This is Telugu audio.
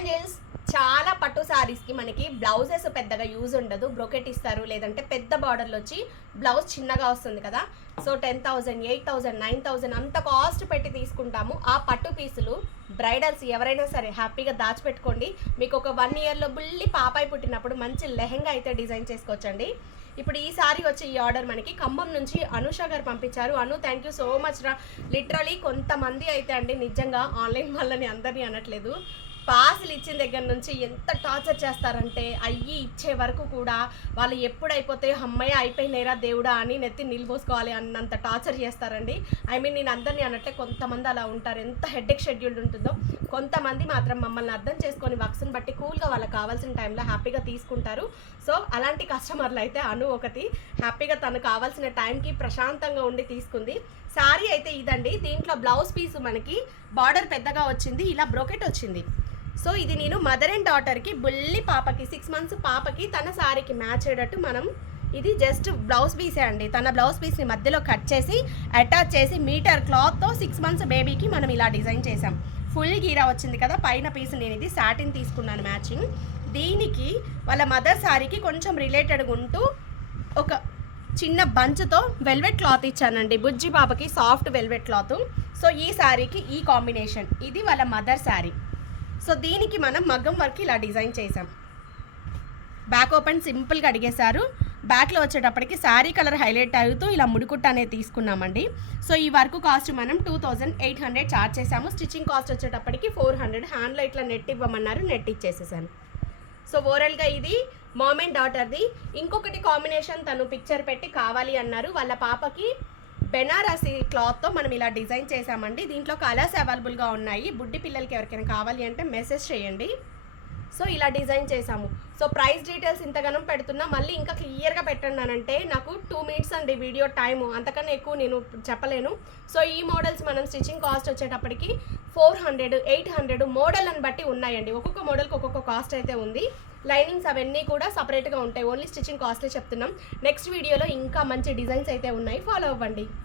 ఏంజల్స్, చాలా పట్టు సారీస్కి మనకి బ్లౌజెస్ పెద్దగా యూజ్ ఉండదు. బ్రోకెట్ ఇస్తారు, లేదంటే పెద్ద బార్డర్లు వచ్చి బ్లౌజ్ చిన్నగా వస్తుంది కదా. సో 10,000, 8,000, 9,000 అంత కాస్ట్ పెట్టి తీసుకుంటాము. ఆ పట్టు పీసులు బ్రైడల్స్ ఎవరైనా సరే హ్యాపీగా దాచిపెట్టుకోండి. మీకు ఒక 1 ఇయర్లో బుల్లి పాపాయి పుట్టినప్పుడు మంచి లెహెంగా అయితే డిజైన్ చేసుకోవచ్చండి. ఇప్పుడు ఈ సారీ వచ్చి ఈ ఆర్డర్ మనకి ఖమ్మం నుంచి అనుష గారు పంపించారు. అను, థ్యాంక్ యూ సో మచ్ రా. లిటరలీ కొంతమంది అయితే అండి, నిజంగా ఆన్లైన్ వాళ్ళని అందరినీ అనట్లేదు, పార్సిల్ ఇచ్చిన దగ్గర నుంచి ఎంత టార్చర్ చేస్తారంటే అయ్యి ఇచ్చే వరకు కూడా వాళ్ళు ఎప్పుడైపోతే అమ్మయ్య అయిపోయినారా దేవుడా అని నెత్తి నిలిపోసుకోవాలి అన్నంత టార్చర్ చేస్తారండి. నేను అందరినీ అన్నట్లే కొంతమంది అలా ఉంటారు, ఎంత హెడ్ఏక్ షెడ్యూల్డ్ ఉంటుందో. కొంతమంది మాత్రం మమ్మల్ని అర్థం చేసుకొని వర్క్స్ని బట్టి కూల్గా వాళ్ళకి కావాల్సిన టైంలో హ్యాపీగా తీసుకుంటారు. సో అలాంటి కస్టమర్లు అయితే అను ఒకటి, హ్యాపీగా తను కావాల్సిన టైంకి ప్రశాంతంగా ఉండి తీసుకుంది. సారీ అయితే ఇదండి. దీంట్లో బ్లౌజ్ పీస్ మనకి బార్డర్ పెద్దగా వచ్చింది, ఇలా బ్రోకెట్ వచ్చింది. సో ఇది నేను మదర్ అండ్ డాటర్కి, బుల్లి పాపకి 6 months పాపకి తన సారీకి మ్యాచ్ అయ్యేటట్టు మనం, ఇది జస్ట్ బ్లౌజ్ పీసే అండి. తన బ్లౌజ్ పీస్ని మధ్యలో కట్ చేసి అటాచ్ చేసి మీటర్ క్లాత్తో 6 months బేబీకి మనం ఇలా డిజైన్ చేసాం. ఫుల్ గీరా వచ్చింది కదా. పైన పీస్ నేను ఇది సాటిన్ తీసుకున్నాను మ్యాచింగ్. దీనికి వాళ్ళ మదర్ సారీకి కొంచెం రిలేటెడ్గా ఉంటూ ఒక చిన్న బంచ్తో వెల్వెట్ క్లాత్ ఇచ్చానండి. బుజ్జి పాపకి సాఫ్ట్ వెల్వెట్ క్లాత్. సో ఈ సారీకి ఈ కాంబినేషన్, ఇది వాళ్ళ మదర్ సారీ. సో దీనికి మనం మగ్గం వర్క్ ఇలా డిజైన్ చేసాం. బ్యాక్ ఓపెన్ సింపుల్గా అడిగేశారు. బ్యాక్లో వచ్చేటప్పటికి శారీ కలర్ హైలైట్ అవుతూ ఇలా ముడికుట్ట అనేది తీసుకున్నామండి. సో ఈ వర్క్ కాస్ట్ మనం 2,800 ఛార్జ్ చేసాము. స్టిచ్చింగ్ కాస్ట్ వచ్చేటప్పటికి 400. హ్యాండ్లో ఇట్లా నెట్ ఇవ్వమన్నారు, నెట్ ఇచ్చేసేసాను. సో ఓవరాల్గా ఇది మామ్ అండ్ డాటర్ది. ఇంకొకటి కాంబినేషన్ తను పిక్చర్ పెట్టి కావాలి అన్నారు. వాళ్ళ పాపకి బెనారసి క్లాత్తో మనం ఇలా డిజైన్ చేసామండి. దీంట్లో కలర్స్ అవైలబుల్గా ఉన్నాయి. బుడ్డి పిల్లలకి ఎవరికైనా కావాలి అంటే మెసేజ్ చేయండి. సో ఇలా డిజైన్ చేసాము. సో ప్రైస్ డీటెయిల్స్ ఇంతగానం పెడుతున్నా, మళ్ళీ ఇంకా క్లియర్గా పెట్టండి నాకు 2 minutes అండి వీడియో టైము, అంతకన్నా ఎక్కువ నేను చెప్పలేను. సో ఈ మోడల్స్ మనం స్టిచ్చింగ్ కాస్ట్ వచ్చేటప్పటికి 400, 800 మోడల్ని బట్టి ఉన్నాయండి. ఒక్కొక్క మోడల్కి ఒక్కొక్క కాస్ట్ అయితే ఉంది. లైనింగ్స్ అవన్నీ కూడా సపరేట్గా ఉంటాయి. ఓన్లీ స్టిచ్చింగ్ కాస్టే చెప్తున్నాం. నెక్స్ట్ వీడియోలో ఇంకా మంచి డిజైన్స్ అయితే ఉన్నాయి, ఫాలో అవ్వండి.